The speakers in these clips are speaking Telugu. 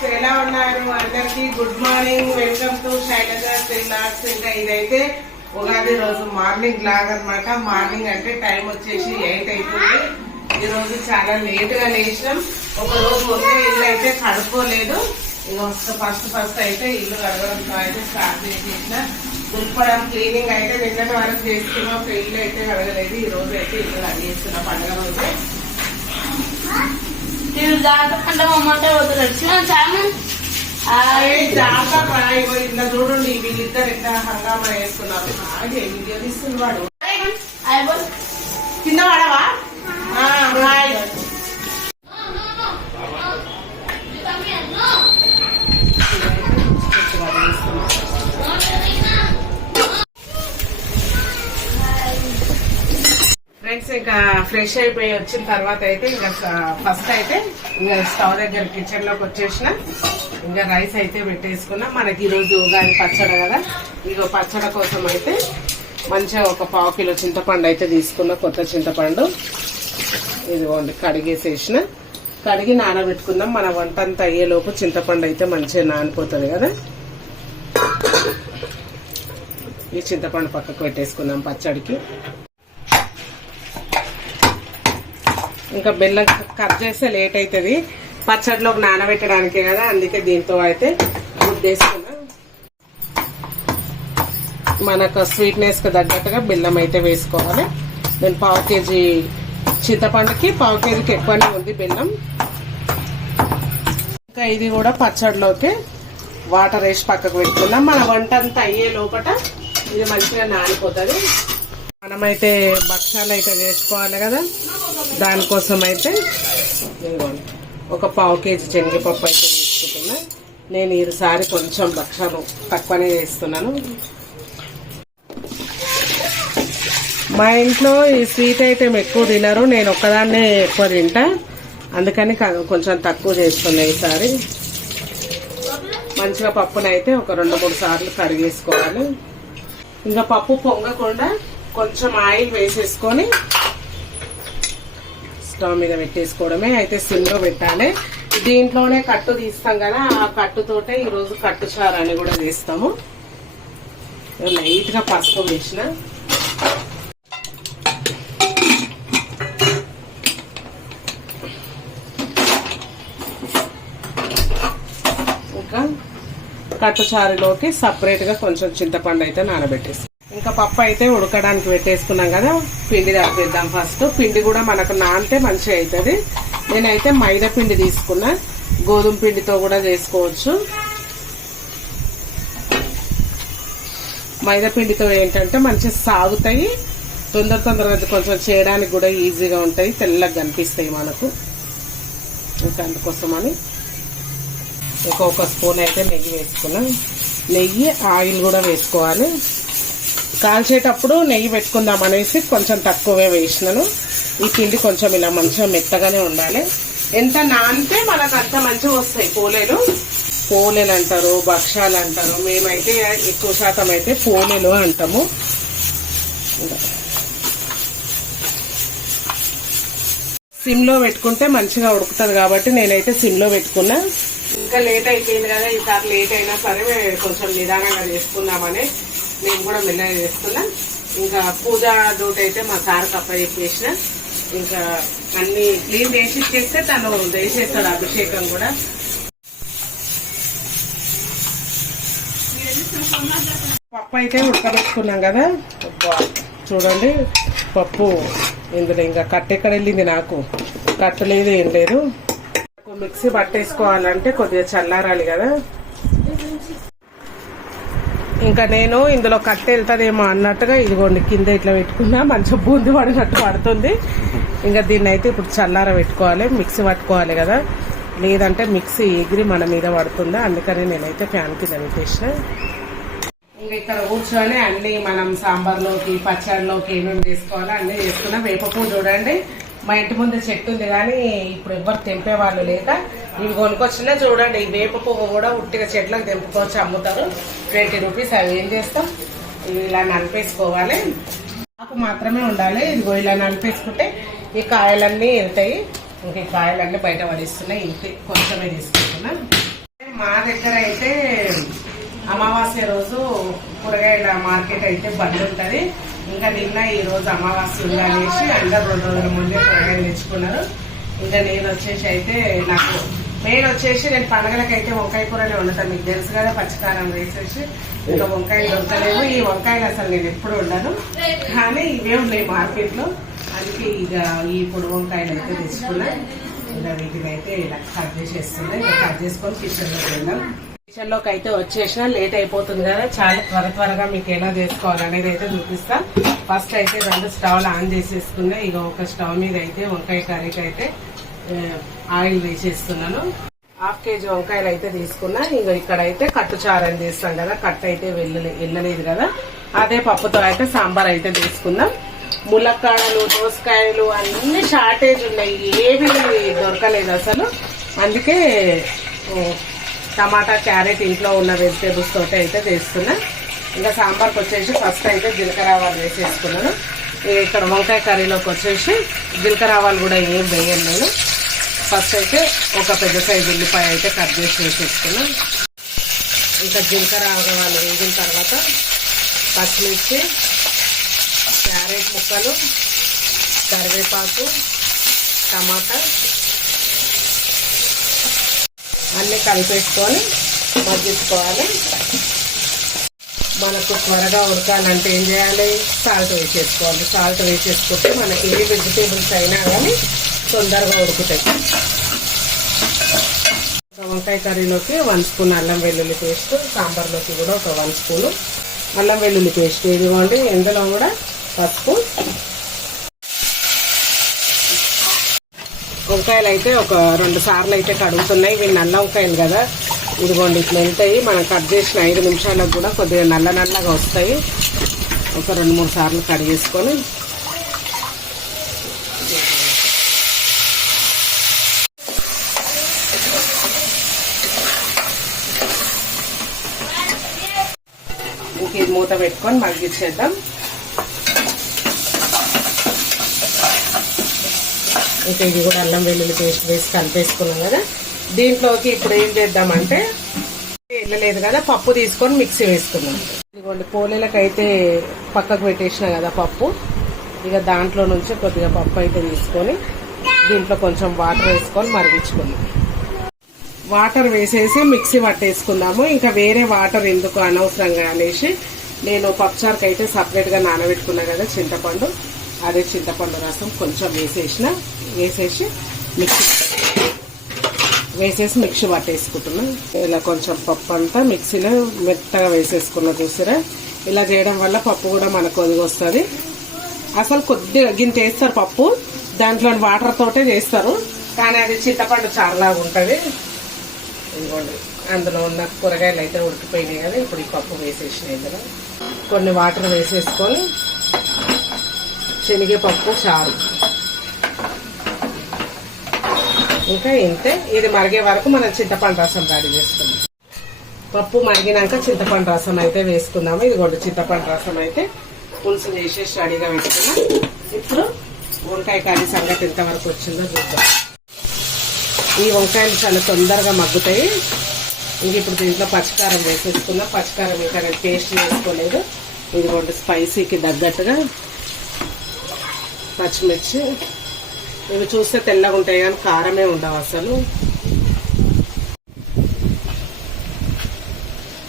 ఫ్రెండ్స్ ఎలా ఉన్నారు? అందరికి good morning welcome to Shailaja శ్రీలాక్స్ ఇంకా ఇదైతే ఉగాది రోజు మార్నింగ్ లాగ్ అన్నమాట మార్నింగ్ అంటే టైం వచ్చేసి ఎయిట్ అవుతుంది ఈ రోజు చాలా లేట్గా లేచినాం. ఒక రోజు ముందు ఇల్లు అయితే కడుక్కోలేదు. ఇంకా ఫస్ట్ ఫస్ట్ అయితే ఇల్లు కడగడంతో అయితే స్టార్ట్ చేసేసిన. దులపడం క్లీనింగ్ అయితే నిన్నటి వరకు చేసుకున్నాం. ఇల్లు అయితే కడగలేదు. ఈ రోజు అయితే ఇల్లు కడిగేస్తున్నా పండుగ రోజే. మీరు దాటకుండా మమ్మంటే వదిలేదు జాగ్రత్త ఇగో ఇట్లా చూడండి వీళ్ళిద్దరు ఎంత హంగామా వేస్తున్నారు వాడు. కింద వాడవా ఫ్రెష్ అయిపోయి వచ్చిన తర్వాత అయితే ఇంకా ఫస్ట్ అయితే ఇంకా స్టవ్ దగ్గర కిచెన్లోకి వచ్చేసిన. ఇంకా రైస్ అయితే పెట్టేసుకున్నా. మనకి ఈరోజు ఉగాది పచ్చడి కదా. ఇక పచ్చడి కోసం అయితే మంచిగా ఒక పావు కిలో చింతపండు అయితే తీసుకున్న. కొత్త చింతపండు. ఇదిగోండి కడిగేసేసిన. కడిగి నానబెట్టుకుందాం. మన వంట అంతా అయ్యేలోపు చింతపండు అయితే మంచిగా నానిపోతుంది కదా. ఈ చింతపండు పక్కకు పెట్టేసుకుందాం పచ్చడికి. ఇంకా బెల్లం కట్ చేస్తే లేట్ అవుతుంది. పచ్చడిలోకి నానబెట్టడానికే కదా అందుకే దీంతో అయితే గుద్దేసుకున్నా. మనకు స్వీట్నెస్కి తగ్గట్టుగా బెల్లం అయితే వేసుకోవాలి. నేను పావు కేజీ చింతపండుకి పావు కేజీకి ఎక్కువనే ఉంది బెల్లం. ఇంకా ఇది కూడా పచ్చడిలోకి వాటర్ వేసి పక్కకు పెట్టుకుందాం. మన వంట అంతా అయ్యే లోపల ఇది మంచిగా నానిపోతుంది. మనమైతే భక్షాలు అయితే చేసుకోవాలి కదా. దానికోసం అయితే ఇదిగోండి ఒక పావు కేజీ శనగపప్పు అయితే తీసుకుంటున్నా. నేను ఈసారి కొంచెం భక్షాలు తక్కువనే చేస్తున్నాను. మా ఇంట్లో ఈ స్వీట్ ఐటెం ఎక్కువ తినరు నేను ఒక్కదాన్నే ఎక్కువ తింటా. అందుకని కొంచెం తక్కువ చేస్తున్నా ఈసారి. మంచిగా పప్పునైతే ఒక రెండు మూడు సార్లు కరిగేసుకోవాలి ఇంకా పప్పు పొంగకుండా కొంచెం ఆయిల్ వేసేసుకొని స్టవ్ మీద పెట్టేసుకోవడమే. అయితే సిమ్లో పెట్టాలి. దీంట్లోనే కట్టు తీస్తాం కదా ఆ కట్టుతోటే ఈరోజు కట్టు చారు అని కూడా తీస్తాము లైట్గా పసుపు వేసిన. ఇంకా కట్టు చారులోకి సపరేట్గా కొంచెం చింతపండు అయితే నానబెట్టేసి ఇంకా పప్పు అయితే ఉడకడానికి పెట్టేసుకున్నాం కదా. పిండి తప్పిద్దాం ఫస్ట్. పిండి కూడా మనకు నానితే మంచిగా అవుతుంది నేనైతే మైదా పిండి తీసుకున్నా. గోధుమ పిండితో కూడా చేసుకోవచ్చు. మైదా పిండితో ఏంటంటే మంచిగా సాగుతాయి. తొందర తొందరగా కొంచెం చేయడానికి కూడా ఈజీగా ఉంటాయి. తెల్లగా కనిపిస్తాయి మనకు. ఇంకా అందుకోసమని ఇంకొక స్పూన్ అయితే నెయ్యి వేసుకున్నాం. నెయ్యి ఆయిల్ కూడా వేసుకోవాలి. కాల్చేటప్పుడు నెయ్యి పెట్టుకుందాం అనేసి కొంచెం తక్కువే వేసినాను. ఈ పిండి కొంచెం ఇలా మంచిగా మెత్తగానే ఉండాలి. ఎంత నానితే మనకు అంత మంచిగా వస్తాయి పోలేలు. పోలేలు అంటారు భక్షాలు అంటారు. మేమైతే ఎక్కువ శాతం అయితే పోలేలు అంటాము. సిమ్లో పెట్టుకుంటే మంచిగా ఉడుకుతుంది కాబట్టి నేనైతే సిమ్లో పెట్టుకున్నా. ఇంకా లేట్ అయిపోయింది కదా ఈసారి లేట్ అయినా సరే కొంచెం నిదానంగా చేసుకుందామని. నేను కూడా మెల్లగా చేస్తున్నా. ఇంకా పూజ డ్యూటీ అయితే మా సార్ కప్ప చెప్పేసిన ఇంకా అన్ని క్లీన్ చేసి చేస్తే తను చేసేస్తాడు అభిషేకం కూడా. పప్పు అయితే ఉడకబెట్టుకున్నాం కదా. చూడండి పప్పు. ఇందులో ఇంకా కట్టు ఎక్కడ వెళ్ళింది నాకు? కట్టలేదు ఏం లేదు. మిక్సీ పట్టేసుకోవాలంటే కొద్దిగా చల్లారాలి కదా. ఇంకా నేను ఇందులో కట్ట వెళ్తానేమో అన్నట్టుగా ఇదిగోండి కింద ఇట్లా పెట్టుకున్నా మంచిగా బూంది పడినట్టు పడుతుంది. ఇంకా దీన్ని అయితే ఇప్పుడు చల్లార పెట్టుకోవాలి మిక్సీ పట్టుకోవాలి కదా. లేదంటే మిక్సీ ఎగిరి మన మీద పడుతుందా? అందుకని నేనైతే ఫ్యాన్ కింద పెట్టేసిన. ఇంకా ఇక్కడ కూర్చొని అన్ని మనం సాంబార్లోకి పచ్చడిలోకి ఏమేమి చేసుకోవాలో అన్ని చేసుకున్నా. వేప చూడండి. మా ఇంటి ముందు చెట్టు ఉంది కానీ ఇప్పుడు ఎవ్వరు తెంపేవాళ్ళు లేక ఇవి కొనుకొచ్చినా చూడండి. ఈ వేప పువ్వు కూడా ఉట్టిగా చెట్లకు తెంపుకొచ్చి అమ్ముతారు. ట్వంటీ రూపీస్ అవి ఏం చేస్తాం? ఇవి ఇలా నలిపేసుకోవాలి. ఆకు మాత్రమే ఉండాలి. ఇదిగో ఇలా నలిపేసుకుంటే ఈ కాయలన్నీ వెళ్తాయి ఇంక ఈ కాయలన్నీ బయట పడిస్తున్నాయి ఇంటి కొంచెమే తీసుకుంటున్నా. మా దగ్గర అయితే అమావాస్య రోజు కూరగాయల మార్కెట్ అయితే బంద్ ఉంటుంది. ఇంకా నిన్న ఈ రోజు అమావాస్య ఉందనేసి అందరు రెండు రోజుల ముందే కూరగాయలు తెచ్చుకున్నారు. ఇంకా నేను వచ్చేసి అయితే నాకు మెయిన్ వచ్చేసి నేను పండగలకి అయితే వంకాయ కూరనే వండుతాను. మీకు తెలుసు కదా పచ్చికారం వేసేసి ఇంకా వంకాయలు దొరకలేవు ఈ వంకాయలు అసలు నేను ఎప్పుడు ఉండను కానీ ఇవే ఉన్నాయి మార్కెట్లో అందుకే ఇక ఈ పొడి వంకాయలు అయితే తెచ్చుకున్నా. ఇంకా వీటిని అయితే ఇలా కట్ చేసేస్తున్నా. ఇంకా కట్ చేసుకొని కిచెన్లోకి వెళ్దాం. కిచెన్లోకి అయితే వచ్చేసిన. లేట్ అయిపోతుంది కదా. చాలా త్వర త్వరగా మీకు ఎలా చేసుకోవాలనేది అయితే చూపిస్తా. ఫస్ట్ అయితే రెండు స్టవ్లు ఆన్ చేసేసుకున్నా. ఇక ఒక స్టవ్ మీద అయితే వంకాయ కర్రీకి అయితే ఆయిల్ వేసేస్తున్నాను. హాఫ్ కేజీ వంకాయలు అయితే తీసుకున్నా. ఇంకా ఇక్కడ అయితే కట్టు చారని చేస్తాం కదా కట్ అయితే వెళ్ళలే వెళ్ళలేదు కదా. అదే పప్పుతో అయితే సాంబార్ అయితే తీసుకుందాం. ములక్కాడలు దోసకాయలు అన్ని షార్టేజ్ ఉన్నాయి. ఏవి దొరకలేదు అసలు. అందుకే టమాటా క్యారెట్ ఇంట్లో ఉన్న వెజిటేబుల్స్ తోటి అయితే చేస్తున్నా. ఇంకా సాంబార్కి వచ్చేసి ఫస్ట్ అయితే జీలకర్ర ఆవాలు వేసేసుకున్నాను. ఇక్కడ వంకాయ కర్రీలోకి వచ్చేసి జీలకర్ర ఆవాలు కూడా ఏం వేయను నేను. ఫస్ట్ అయితే ఒక పెద్ద సైజు ఉల్లిపాయ అయితే కట్ చేసి వేసేసుకున్నాం. ఇంకా జీలకర్ర ఆవాలు వేగిన తర్వాత పచ్చిమిర్చి క్యారెట్ ముక్కలు కరివేపాకు టమాటా అన్నీ కలిపేసుకొని మగ్గించుకోవాలి. మనకు త్వరగా ఉడకాలంటే ఏం చేయాలి? సాల్ట్ వేసేసుకోవాలి. సాల్ట్ వేసేసుకుంటే మనకి ఏ వెజిటేబుల్స్ అయినా కానీ తొందరగా ఉడుకుతాయి. ఒక వంకాయ కర్రీలోకి వన్ స్పూన్ అల్లం వెల్లుల్లి పేస్ట్ సాంబార్లోకి కూడా ఒక వన్ స్పూన్. అల్లం వెల్లుల్లి పేస్ట్ ఇదిగోండి ఇందులో కూడా పసుపు. వంకాయలు అయితే ఒక రెండు సార్లు అయితే కడుగుతున్నాయి ఇవి నల్ల వంకాయలు కదా. ఇదిగోండి ఇట్లా వెళ్తాయి. మనం కట్ చేసిన ఐదు నిమిషాలకు కూడా కొద్దిగా నల్ల నల్లగా వస్తాయి. ఒక రెండు మూడు సార్లు కడిగేసుకొని చేసుకొని ఇది మూత పెట్టుకొని మగ్గించేద్దాం ఇంకా ఇది కూడా అల్లం వెల్లుల్లి పేస్ట్ వేసి కలిపేసుకున్నాం కదా. దీంట్లోకి ఇప్పుడు ఏం చేద్దామంటే వెళ్ళలేదు కదా పప్పు తీసుకొని మిక్సీ వేసుకున్నాం ఇదిగోండి పోలేలకైతే పక్కకు పెట్టేసిన కదా పప్పు. ఇక దాంట్లో నుంచి కొద్దిగా పప్పు అయితే తీసుకొని దీంట్లో కొంచెం వాటర్ వేసుకొని మరిగించుకున్నాం వాటర్ వేసేసి మిక్సీ పట్టేసుకుందాము. ఇంకా వేరే వాటర్ ఎందుకు అనవసరంగా అనేసి నేను పప్పుచారుకి అయితే సపరేట్గా నానబెట్టుకున్నా కదా చింతపండు. అదే చింతపండు రసం కొంచెం వేసేసిన వేసేసి మిక్సీ వేసేసి మిక్సీ పట్టేసుకుంటున్నా. ఇలా కొంచెం పప్పు అంతా మిక్సీలో మెత్తగా వేసేసుకున్నా చూసారా. ఇలా చేయడం వల్ల పప్పు కూడా మనకు ఒదిగి అసలు కొద్దిగా గింత వేస్తారు పప్పు దాంట్లో వాటర్ తోటే చేస్తారు. కానీ అది చింతపండు చారులాగా ఉంటుంది. ఇదిగోండి. అందులో ఉన్న కూరగాయలు అయితే ఉడికిపోయినాయి కదా ఇప్పుడు ఈ పప్పు వేసేసినాయి ఇందులో. కొన్ని వాటర్ వేసేసుకొని శనగపప్పు చారు. ఇంకా ఇంతే. ఇది మరిగే వరకు మనం చింతపండు రసం రెడీ చేసుకుందాం. పప్పు మరిగినాక చింతపండు రసం అయితే వేసుకుందాము. ఇదిగోండి చింతపండు రసం అయితే పులుసు చేసేసి రెడీగా పెట్టుకున్నాం. ఇప్పుడు వంకాయ కర్రీ సంగతి ఎంతవరకు వచ్చిందో చూద్దాం. ఈ వంకాయలు చాలా తొందరగా మగ్గుతాయి. ఇంక ఇప్పుడు దీంట్లో పచ్చికారం వేసేసుకున్నాం పచ్చికారం ఇంకా నేను పేస్ట్ వేసుకోలేదు ఇదిగోండి స్పైసీకి తగ్గట్టుగా పచ్చిమిర్చి. ఇవి చూస్తే తెల్లగా ఉంటాయి కానీ కారమే ఉండవు అసలు.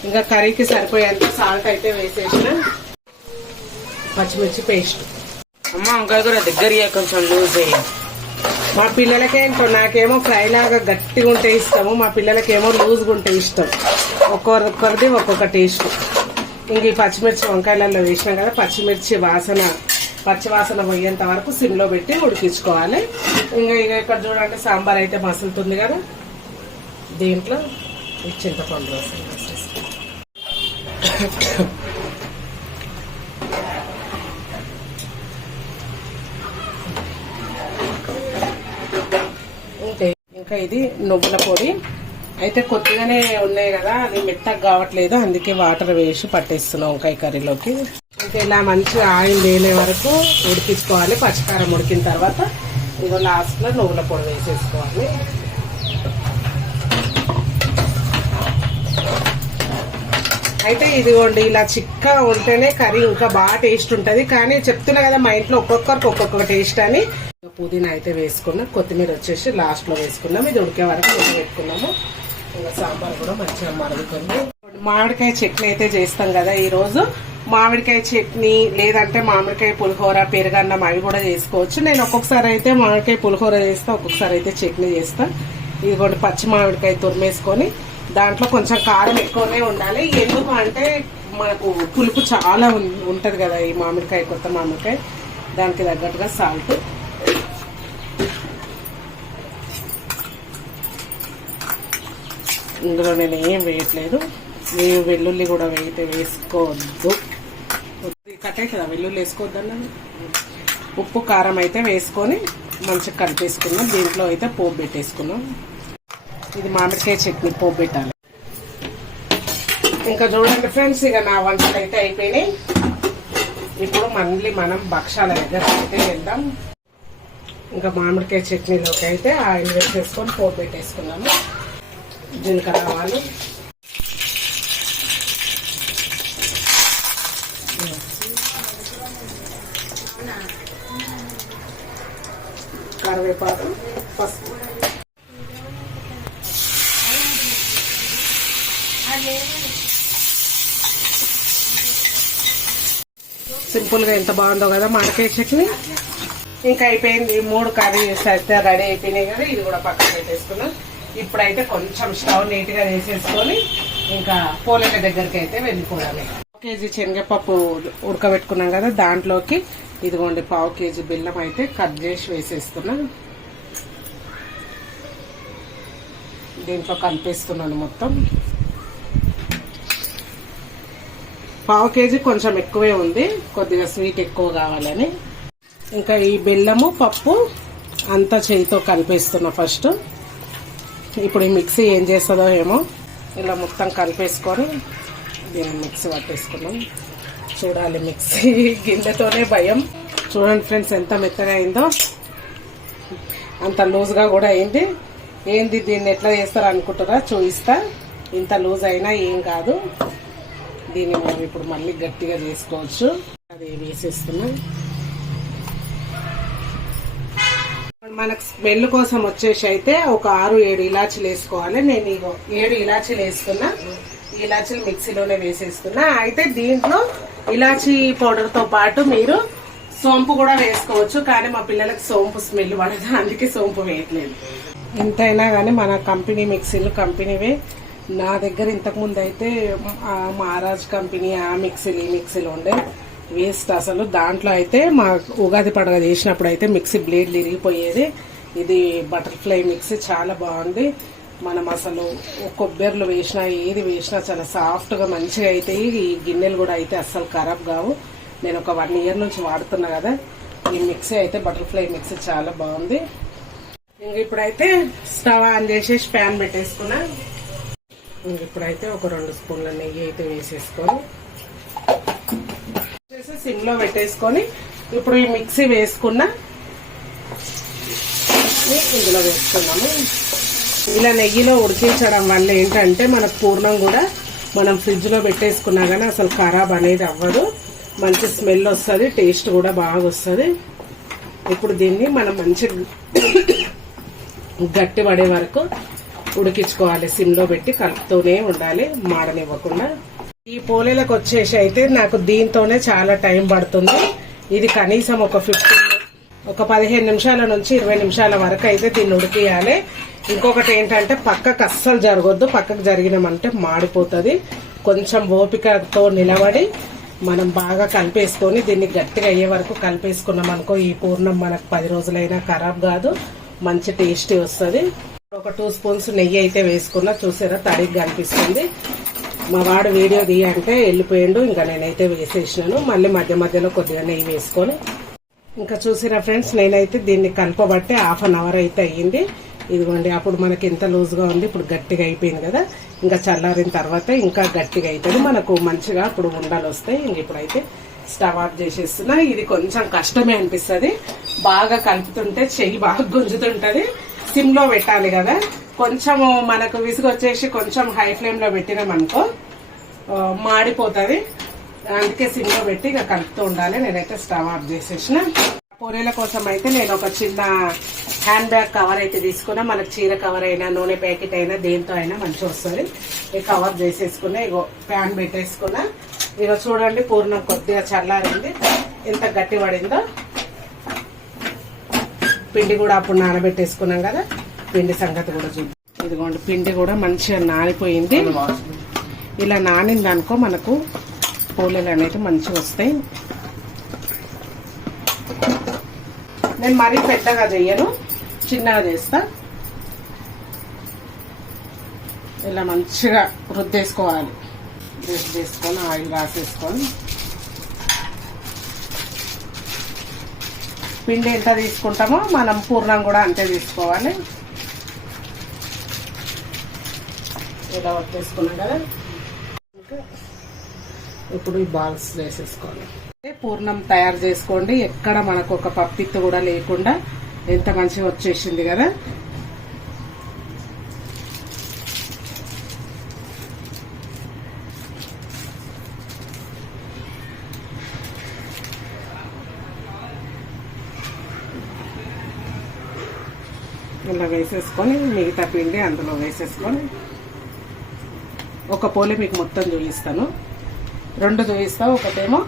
ఇంకా కర్రీకి సరిపోయేంత సాల్ట్ అయితే వేసేసిన పచ్చిమిర్చి పేస్ట్. అమ్మ వంకాయ కూర దగ్గర కొంచెం లూజ్ అయ్యి మా పిల్లలకేంటో నాకేమో ఫ్రై లాగా గట్టిగా ఉంటే ఇష్టము మా పిల్లలకేమో లూజ్గా ఉంటే ఇష్టం. ఒక్కొక్కరిది ఒక్కొక్క టేస్ట్. ఇంక ఈ పచ్చిమిర్చి వంకాయలలో వేసినాం కదా పచ్చిమిర్చి వాసన పచ్చివాసన పోయేంత వరకు సిమ్లో పెట్టి ఉడికించుకోవాలి. ఇంకా ఇక ఇక్కడ చూడండి సాంబార్ అయితే మసులుతుంది కదా. దీంట్లో చింతపండు రసం. ఇది నువ్వుల పొడి. అయితే కొద్దిగానే ఉన్నాయి కదా అది మెత్తగా కావట్లేదు అందుకే వాటర్ వేసి పట్టేస్తున్నాం వంకాయ కర్రీలోకి. ఇంకా ఇలా మంచిగా ఆయిల్ వేలే వరకు ఉడికించుకోవాలి. పచ్చికారం ఉడికిన తర్వాత ఇదో లాస్ట్లో నువ్వుల పొడి వేసేసుకోవాలి. అయితే ఇదిగోండి ఇలా చిక్కగా ఉంటేనే కర్రీ ఇంకా బాగా టేస్ట్ ఉంటుంది. కానీ చెప్తున్నా కదా మా ఇంట్లో ఒక్కొక్కరికి ఒక్కొక్క టేస్ట్ అని. పుదీనా అయితే వేసుకున్నాం కొత్తిమీర వచ్చేసి లాస్ట్లో వేసుకున్నాం ఇది ఉడికే వరకు పెట్టుకున్నాము ఇంకా సాంబార్ కూడా మంచిగా మరుగుతుంది. మామిడికాయ చట్నీ అయితే చేస్తాం కదా ఈ రోజు మామిడికాయ చట్నీ లేదంటే మామిడికాయ పులిహోర పెరుగన్నం అవి కూడా చేసుకోవచ్చు. నేను ఒక్కొక్కసారి అయితే మామిడికాయ పులిహోర చేస్తా ఒక్కొక్కసారి అయితే చట్నీ చేస్తా. ఇదిగోండి పచ్చి మామిడికాయ తురిమేసుకొని దాంట్లో కొంచెం కారం ఎక్కువనే ఉండాలి. ఎందుకు అంటే మనకు పులుపు చాలా ఉంటుంది ఉంటది కదా ఈ మామిడికాయ కొత్త మామిడికాయ. దానికి తగ్గట్టుగా సాల్ట్ ఇందులో నేను ఏం వేయట్లేదు. నేను వెల్లుల్లి కూడా వేయితే వేసుకోవద్దు. కట్టే కదా వెల్లుల్లి వేసుకోవద్దన్నాను ఉప్పు కారం అయితే వేసుకొని మంచిగా కలిపేసుకున్నాం. దీంట్లో అయితే పోపు పెట్టేసుకున్నాం. ఇది మామిడికాయ చట్నీ పోపు పెట్టాలి ఇంకా చూడండి ఫ్రెండ్స్ ఇక నా వంటలు అయితే అయిపోయినాయి. ఇప్పుడు మళ్ళీ మనం భక్షాల దగ్గర అయితే వెళ్దాం. ఇంకా మామిడికాయ చట్నీలోకి అయితే ఆయిల్ వేసేసుకొని పోపు పెట్టేసుకున్నాము జీలకర్ర ఆవాలు. కరివేపాకు పసుపు సింపుల్గా ఎంత బాగుందో కదా మామిడికాయ చట్నీ. ఇంకా అయిపోయింది మూడు కర్రీస్ అయితే రెడీ అయిపోయినాయి కదా ఇది కూడా పక్కన పెట్టేసుకున్నాం. ఇప్పుడైతే కొంచెం స్టవ్ నీట్గా వేసేసుకొని ఇంకా పోలేల దగ్గరికి అయితే వెళ్ళిపోవాలి. కేజీ శనగపప్పు ఉడకబెట్టుకున్నాం కదా దాంట్లోకి. ఇదిగోండి పావు కేజీ బెల్లం అయితే కట్ చేసి వేసేస్తున్నా. దీంట్లో కలిపేస్తున్నాను మొత్తం. పావు కేజీ కొంచెం ఎక్కువే ఉంది. కొద్దిగా స్వీట్ ఎక్కువ కావాలని. ఇంకా ఈ బెల్లము పప్పు అంతా చేయితో కలిపేస్తున్నా ఫస్ట్. ఇప్పుడు ఈ మిక్సీ ఏం చేస్తుందో ఏమో ఇలా మొత్తం కలిపేసుకొని దీన్ని మిక్సీ పట్టేసుకున్నాం. చూడాలి మిక్సీ గిన్నెతోనే భయం. చూడండి ఫ్రెండ్స్ ఎంత మెత్తగా అయిందో. అంత లూజ్గా కూడా అయింది. ఏంది దీన్ని ఎట్లా చేస్తారు అనుకుంటారా చూపిస్తా. ఇంత లూజ్ అయినా ఏం కాదు. దీన్ని మనం ఇప్పుడు మళ్ళీ గట్టిగా చేసుకోవచ్చు. అది వేసేస్తున్నాం. మనకు స్మెల్ కోసం వచ్చేసి అయితే ఒక ఆరు ఏడు ఇలాచీలు వేసుకోవాలి. నేను ఇగో ఏడు ఇలాచీలు వేసుకున్నా ఇలాచీలు మిక్సీలోనే వేసేస్తున్నా. అయితే దీంట్లో ఇలాచీ పౌడర్తో పాటు మీరు సోంపు కూడా వేసుకోవచ్చు. కానీ మా పిల్లలకు సోంపు స్మెల్ పడదు. అందుకే సోంపు వేయట్లేదు. ఎంతైనా కానీ మన కంపెనీ మిక్సీలు కంపెనీవే. నా దగ్గర ఇంతకుముందు అయితే మహారాజ్ కంపెనీ ఆ మిక్సీలు ఈ మిక్సీలు ఉండే. వేస్ట్ అసలు. దాంట్లో అయితే మా ఉగాది పండుగ చేసినప్పుడు అయితే మిక్సీ బ్లేడ్లు ఇరిగిపోయేది. ఇది బటర్ఫ్లై మిక్సీ చాలా బాగుంది. మనం అసలు కొబ్బరిలో వేసినా ఏది వేసినా చాలా సాఫ్ట్గా మంచిగా అవుతాయి ఈ గిన్నెలు కూడా అయితే అస్సలు ఖరాబ్ కావు. నేను ఒక వన్ ఇయర్ నుంచి వాడుతున్నా కదా. ఈ మిక్సీ అయితే బటర్ఫ్లై మిక్సీ చాలా బాగుంది. ఇంక ఇప్పుడైతే స్టవ్ ఆన్ చేసేసి ప్యాన్ పెట్టేసుకున్నా. ఇప్పుడైతే ఒక రెండు స్పూన్ల నెయ్యి అయితే వేసేసుకొని వేసి సిమ్లో పెట్టేసుకొని ఇప్పుడు ఈ మిక్సీ వేసుకున్న ఇందులో వేసుకున్నాము ఇలా నెయ్యిలో ఉడికించడం వల్ల ఏంటంటే మనకు పూర్ణం కూడా మనం ఫ్రిడ్జ్లో పెట్టేసుకున్నా గానీ అసలు ఖరాబ్ అనేది అవ్వదు. మంచి స్మెల్ వస్తుంది టేస్ట్ కూడా బాగా వస్తుంది. ఇప్పుడు దీన్ని మనం మంచి గట్టి పడే వరకు ఉడికించుకోవాలి. సిమ్లో పెట్టి కలుపుతూనే ఉండాలి. మాడనివ్వకుండా. ఈ పోలేలకు వచ్చేసి అయితే నాకు దీంతోనే చాలా టైం పడుతుంది. ఇది కనీసం ఒక ఫిఫ్టీన్ ఒక పదిహేను నిమిషాల నుంచి ఇరవై నిమిషాల వరకు అయితే దీన్ని ఉడికియాలి. ఇంకొకటి ఏంటంటే పక్కకు అస్సలు జరగొద్దు. పక్కకు జరిగినామంటే మాడిపోతుంది. కొంచెం ఓపికతో నిలబడి మనం బాగా కలిపేసుకొని దీన్ని గట్టిగా అయ్యే వరకు కలిపేసుకున్నాం అనుకో ఈ పూర్ణం మనకు పది రోజులైనా ఖరాబ్ కాదు. మంచి టేస్టీ వస్తుంది. ఒక టూ స్పూన్స్ నెయ్యి అయితే వేసుకున్నా చూసారా? తడిగా కనిపిస్తుంది మా వాడు వీడియో తీయంటే వెళ్ళిపోయిండు ఇంకా నేనైతే వేసేసినాను. మళ్ళీ మధ్య మధ్యలో కొద్దిగా నెయ్యి వేసుకొని. ఇంకా చూసిరా ఫ్రెండ్స్ నేనైతే దీన్ని కలపబట్టి హాఫ్ అన్ అవర్ అయితే అయ్యింది. ఇదిగోండి అప్పుడు మనకి ఎంత లూజ్గా ఉంది ఇప్పుడు గట్టిగా అయిపోయింది కదా. ఇంకా చల్లారిన తర్వాత ఇంకా గట్టిగా అవుతుంది మనకు మంచిగా అప్పుడు ఉండాలి వస్తాయి. ఇంక ఇప్పుడైతే స్టవ్ ఆఫ్ చేసేస్తున్నా. ఇది కొంచెం కష్టమే అనిపిస్తుంది. బాగా కలుపుతుంటే చెయ్యి బాగా గుంజుతుంటది. సిమ్లో పెట్టాలి కదా. కొంచెం మనకు విసుగు వచ్చేసి కొంచెం హై ఫ్లేమ్లో పెట్టినామనుకో మాడిపోతుంది. అందుకే సిమ్లో పెట్టి ఇక కలుపుతూ ఉండాలి. నేనైతే స్టవ్ ఆఫ్ చేసేసిన. పూరీల కోసం అయితే నేను ఒక చిన్న హ్యాండ్ బ్యాగ్ కవర్ అయితే తీసుకున్నా. మనకు చీర కవర్ అయినా నూనె ప్యాకెట్ అయినా దేంతో అయినా మంచిగా వస్తుంది. ఈ కవర్ చేసేసుకున్నా ఇగో ప్యాన్ పెట్టేసుకున్నా. ఇక చూడండి పూర్ణం కొద్దిగా చల్లారింది. ఎంత గట్టి పడిందో పిండి కూడా అప్పుడు నానబెట్టేసుకున్నాం కదా పిండి సంగతి కూడా చూద్దాం. ఇదిగోండి పిండి కూడా మంచిగా నానిపోయింది. ఇలా నానింది అనుకో మనకు పూలలు అనేది మంచిగా వస్తాయి. నేను మరీ పెద్దగా చెయ్యను చిన్నగా చేస్తా. ఇలా మంచిగా రుద్దేసుకోవాలి. రుద్దేసుకొని ఆయిల్ రాసేసుకొని. పిండి ఎంత తీసుకుంటామో మనం పూర్ణం కూడా అంతే తీసుకోవాలి. ఇలా వచ్చేసుకున్నాం కదా. ఇప్పుడు ఈ బాల్స్ వేసేసుకోవాలి. పూర్ణం తయారు చేసుకోండి. ఎక్కడ మనకు ఒక పప్పిత్తు కూడా లేకుండా ఎంత మంచిగా వచ్చేసింది కదా. ఇలా వేసేసుకొని మిగతా పిండి అందులో వేసేసుకొని ఒక పోలి మీకు మొత్తం చూపిస్తాను. రెండు చూపిస్తా ఒకటేమో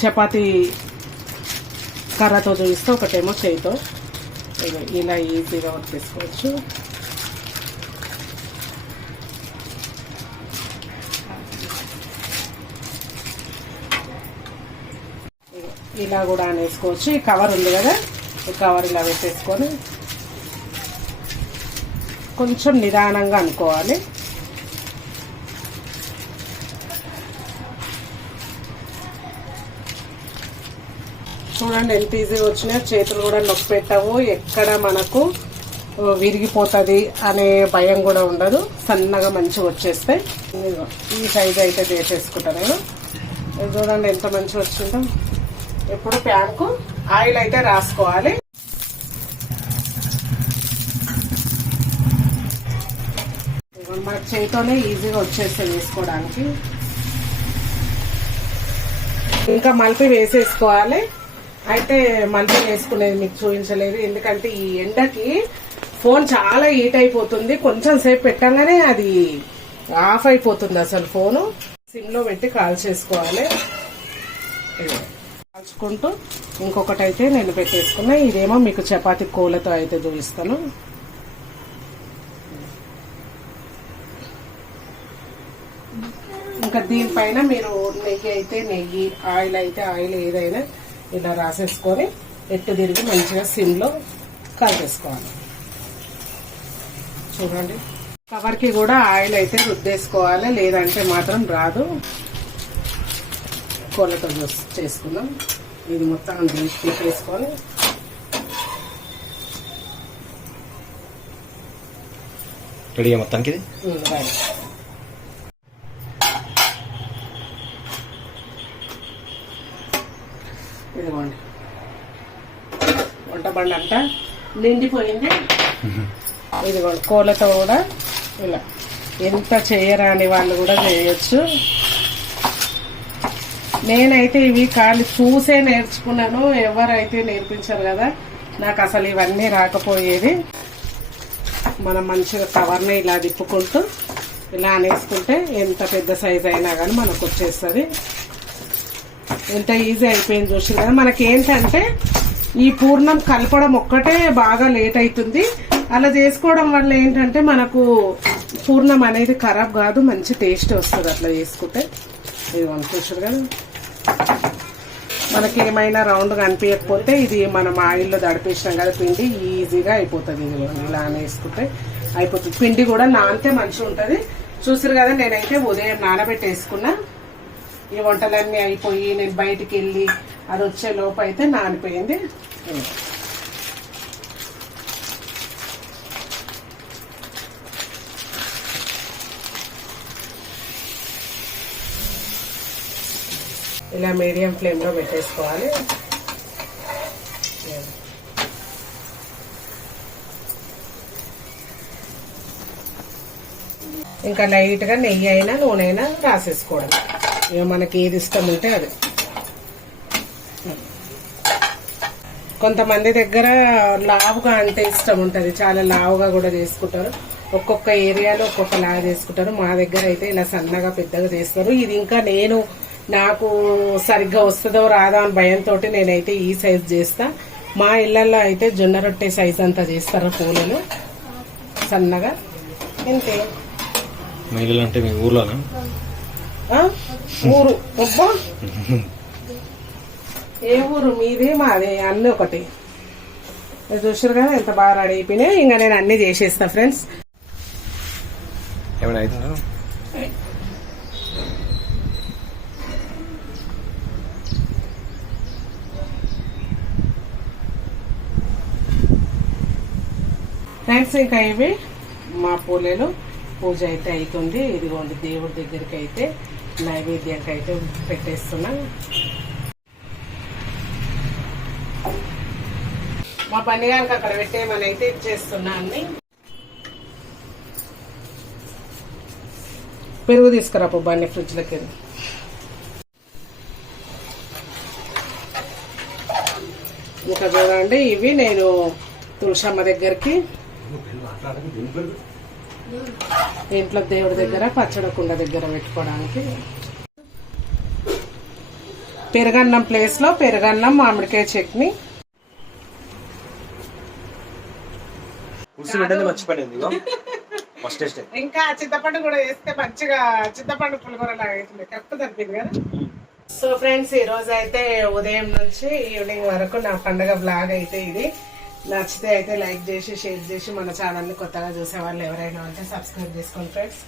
చపాతి కర్రతో చూపిస్తా ఒకటేమో చేయితో. ఇలా ఈజీగా వచ్చేసుకోవచ్చు. ఇలా కూడా అనేసుకోవచ్చు. ఈ కవర్ ఉంది కదా ఈ కవర్ ఇలా పెట్టేసుకొని కొంచెం నిదానంగా అనుకోవాలి. చూడండి ఎంత ఈజీగా వచ్చినాయో చేతులు కూడా నొప్పి పెట్టవు. ఎక్కడ మనకు విరిగిపోతుంది అనే భయం కూడా ఉండదు. సన్నగా మంచిగా వచ్చేస్తాయి ఈ సైజ్ అయితే చేసేసుకుంటా నేను. చూడండి ఎంత మంచిగా వచ్చిందో. ఇప్పుడు ప్యాన్కు ఆయిల్ అయితే రాసుకోవాలి ఇదిగో మన చేతితోనే ఈజీగా వచ్చేస్తాయి వేసుకోవడానికి. ఇంకా మలిపి వేసేసుకోవాలి. అయితే మలిపి వేసుకునేది మీకు చూపించలేదు. ఎందుకంటే ఈ ఎండకి ఫోన్ చాలా హీట్ అయిపోతుంది. కొంచెం సేపు పెట్టగానే అది ఆఫ్ అయిపోతుంది అసలు ఫోను. సిమ్లో పెట్టి కాల్ చేసుకోవాలి. కాల్చుకుంటూ ఇంకొకటి అయితే నేను పెట్టేసుకున్నా. ఇదేమో మీకు చపాతి కోలతో అయితే చూపిస్తాను. ఇంకా దీనిపైన మీరు నెయ్యి అయితే నెయ్యి ఆయిల్ అయితే ఆయిల్ ఏదైనా ఇలా రాసేసుకొని ఎట్టు తిరిగి మంచిగా సిమ్లో కలిపేసుకోవాలి. చూడండి. కవర్కి కూడా ఆయిల్ అయితే రుద్దేసుకోవాలి లేదంటే మాత్రం రాదు. కోలతో చూస్- చేసుకుందాం. ఇది మొత్తం దీనికి తీసేసుకొని రెడీగా మొత్తానికి రైట్. ఇదిగోండి. వంట బండి నిండిపోయింది. ఇదిగోండి కోళ్ళతో కూడా ఇలా ఎంత చేయరాని వాళ్ళు కూడా చేయొచ్చు. నేనైతే ఇవి కాళ్ళు చూసే నేర్చుకున్నాను ఎవరైతే నేర్పించారు కదా నాకు అసలు ఇవన్నీ రాకపోయేది మనం మంచిగా కవర్ని ఇలా తిప్పుకుంటూ ఇలా అనేసుకుంటే ఎంత పెద్ద సైజ్ అయినా కానీ మనకు వచ్చేస్తుంది. ఎంత ఈజీ అయిపోయింది చూసారు కదా. మనకేంటంటే ఈ పూర్ణం కలపడం ఒక్కటే బాగా లేట్ అవుతుంది అలా చేసుకోవడం వల్ల ఏంటంటే మనకు పూర్ణం అనేది ఖరాబ్ కాదు మంచి టేస్ట్ వస్తుంది అట్లా చేసుకుంటే. ఇది చూసారు కదా. మనకి ఏమైనా రౌండ్గా అనిపించకపోతే ఇది మనం ఆయిల్లో దడిపేసినాం కదా పిండి ఈజీగా అయిపోతుంది ఇది ఇలా వేసుకుంటే అయిపోతుంది. పిండి కూడా నానితే మంచిగా ఉంటుంది చూసారు కదా నేనైతే ఉదయం నానబెట్టేసుకున్నా. ఈ వంటలన్నీ అయిపోయి నేను బయటికి వెళ్ళి అది వచ్చే లోపు అయితే నానిపోయింది. ఇలా మీడియం ఫ్లేమ్లో పెట్టేసుకోవాలి. ఇంకా లైట్గా నెయ్యి అయినా నూనె అయినా రాసేసుకోవడం మనకి ఏది ఇష్టం ఉంటే అది. కొంతమంది దగ్గర లావుగా అంటే ఇష్టం ఉంటుంది. చాలా లావుగా కూడా చేసుకుంటారు. ఒక్కొక్క ఏరియాలో ఒక్కొక్క లాగా చేసుకుంటారు. మా దగ్గర అయితే ఇలా సన్నగా పెద్దగా చేస్తారు. ఇది ఇంకా నేను నాకు సరిగ్గా వస్తుందో రాదో అని భయంతో నేనైతే ఈ సైజ్ చేస్తా. మా ఇళ్ళలో అయితే జొన్న రొట్టె సైజ్ అంతా చేస్తారు పూలను సన్నగా. ఇంతే. మహిళలు అంటే మీ ఊర్లోనా? ఊరు అబ్బా. ఏ ఊరు? మీది మాది అన్ని ఒకటి. చూసారు కదా ఎంత బాగా రెడీ అయిపోయినాయి? ఇంకా నేను అన్ని చేసేస్తా ఫ్రెండ్స్. ఏమైనా అవుతుందా థ్యాంక్స్ ఇంకా ఇవి. మా పూలలు పూజ అయితే అవుతుంది ఇదిగోండి దేవుడి దగ్గరికి అయితే నైవేద్యంకి అయితే పెట్టేస్తున్నా. మా పని గారికి అక్కడ పెట్టేయమని అయితే ఇచ్చేస్తున్నా అన్ని. పెరుగు తీసుకురా పుబ్బాన్ని ఫ్రిడ్జ్లోకి ఇంకా చూడండి ఇవి నేను తులసమ్మ దగ్గరికి ఇంట్లో దేవుడి దగ్గర పచ్చడి కుండ దగ్గర పెట్టుకోవడానికి. పెరుగన్నం ప్లేస్లో పెరుగన్నం మామిడికాయ చట్నీ. ఇంకా చింతపండు కూడా వేస్తే మంచిగా చింతపండు పులిహోర లాగా అవుతుంది. కరెక్ట్ కదా? సో ఫ్రెండ్స్ ఈ రోజు అయితే ఉదయం నుంచి ఈవినింగ్ వరకు నా పండగ బ్లాగ్ అయితే ఇది. నచ్చితే అయితే లైక్ చేసి షేర్ చేసి మన ఛానల్ని కొత్తగా చూసే వాళ్ళు ఎవరైనా ఉంటే సబ్స్క్రైబ్ చేసుకోండి ఫ్రెండ్స్.